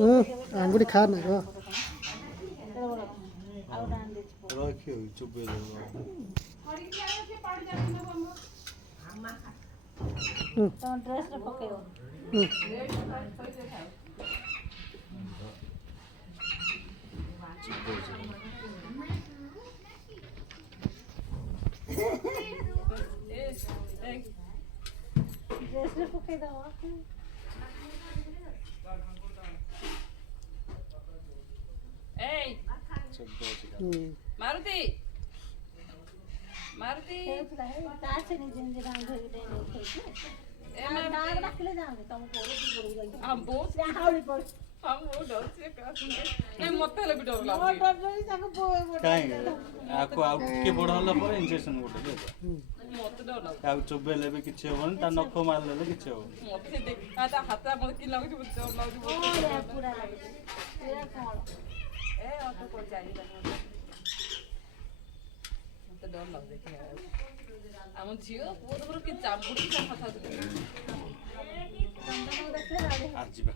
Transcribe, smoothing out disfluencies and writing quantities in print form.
ଆଙ୍ଗୁଠି ଖା ନା କହ ରଖିବ ଚୁପେଇ ଦେବ। ତମ ଡ୍ରେସରେ ପକେଇବ। ଡ୍ରେସରେ ପକେଇଦବ। ମାରୁତି ମାରୁତି ତା ସେ ନିଜେ ନିଜେ ଗାଁ ଧରିକି ଡାକିଲେ ଯାଉନି ତମ ମତେ ହେଲେ ବି ଡର କାହିଁକି ଆକୁ ଆଉ ଟିକେ ବଡ଼ ହେଲା ପରେ ଇଞ୍ଜେକ୍ସନ ଗୋଟେ ଦେବ। ମତେ ଡର ଲାଗୁଛି। ଆଉ ଚୋବେଇଲେ ବି କିଛି ହବନି, ତା ନଖ ମାରିଲେ କିଛି ହବନି। ମତେ ତା ହାତ ମତେ କି ଲାଗୁଛି ଡର ଲାଗୁଛି। ଏ ଅତ ପଚାରି ମତେ ଡର ଲାଗୁଛି ଦେଖିବା। ଆମ ଝିଅ ପୁଅ ତମର କି ଚାମ୍ପୁଡ଼ି କଥା ଯିବା।